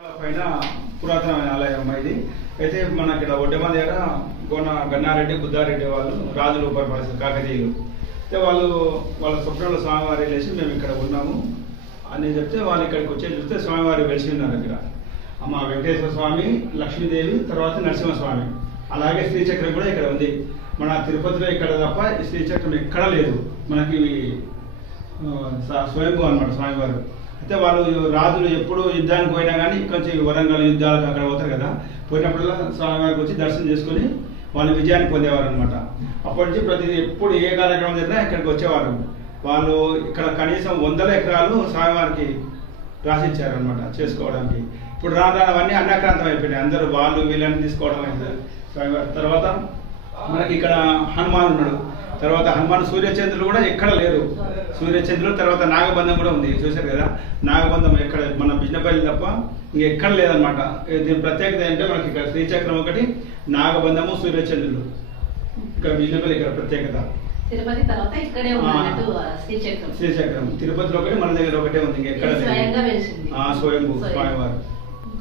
పైన పురాతనమైన ఆలయం ఇది అయితే మన ఇక్కడ ఒడ్డెమ దగ్గర గన్నారెడ్డి బుద్ధారెడ్డి వాళ్ళు రాజులు పరిపాలిస్తారు కాకతీయులు. అయితే వాళ్ళ స్వప్నంలో స్వామివారి లేచి మేము ఇక్కడ ఉన్నాము అని చెప్తే వాళ్ళు ఇక్కడికి వచ్చి చూస్తే స్వామివారి వెలిసి ఉన్నారు. ఇక్కడ అమ్మ వెంకటేశ్వర స్వామి, లక్ష్మీదేవి, తర్వాత నరసింహస్వామి, అలాగే శ్రీచక్రం కూడా ఇక్కడ ఉంది. మన తిరుపతిలో ఇక్కడ తప్ప శ్రీచక్రం ఎక్కడ లేదు. మనకి స్వయంభూ అనమాట స్వామివారు. అయితే వాళ్ళు రాజులు ఎప్పుడు యుద్ధానికి పోయినా కానీ కొంచెం వరంగల్ యుద్ధాలకు అక్కడ పోతారు కదా, పోయినప్పుడల్లా స్వామివారికి వచ్చి దర్శనం చేసుకుని వాళ్ళు విజయాన్ని పొందేవారు అనమాట. అప్పటి నుంచి ఎప్పుడు ఏ కార్యక్రమం జరిగినా ఇక్కడికి వచ్చేవారు. వాళ్ళు ఇక్కడ కనీసం 100 ఎకరాలు స్వామివారికి రాసిచ్చారనమాట చేసుకోవడానికి. ఇప్పుడు అవన్నీ అన్యాక్రాంతం అయిపోయినాయి. అందరూ వాళ్ళు వీళ్ళని తీసుకోవడం అయింది స్వామివారి. తర్వాత మనకి ఇక్కడ హనుమాన్ ఉన్నాడు. తర్వాత హనుమాన్ సూర్యచంద్రులు కూడా ఎక్కడ లేరు. సూర్యచంద్రులు తర్వాత నాగబంధం కూడా ఉంది, చూశారు కదా. నాగబంధం ఎక్కడ మన బిజినపల్లి తప్ప ఇంకెక్కడ లేదనమాట. దీని ప్రత్యేకత ఏంటంటే మనకి ఇక్కడ శ్రీచక్రం ఒకటి, నాగబంధము, సూర్యచంద్రులు ఇక్కడ బిజినపల్లి ఇక్కడ ప్రత్యేకత. తిరుపతి తర్వాత ఇక్కడే ఉన్నట్టు శ్రీచక్రం. తిరుపతిలో ఒకటి, మన దగ్గర ఒకటే ఉంది, ఇంకెక్కడ స్వయంగా స్వయంభూ స్వామివారు.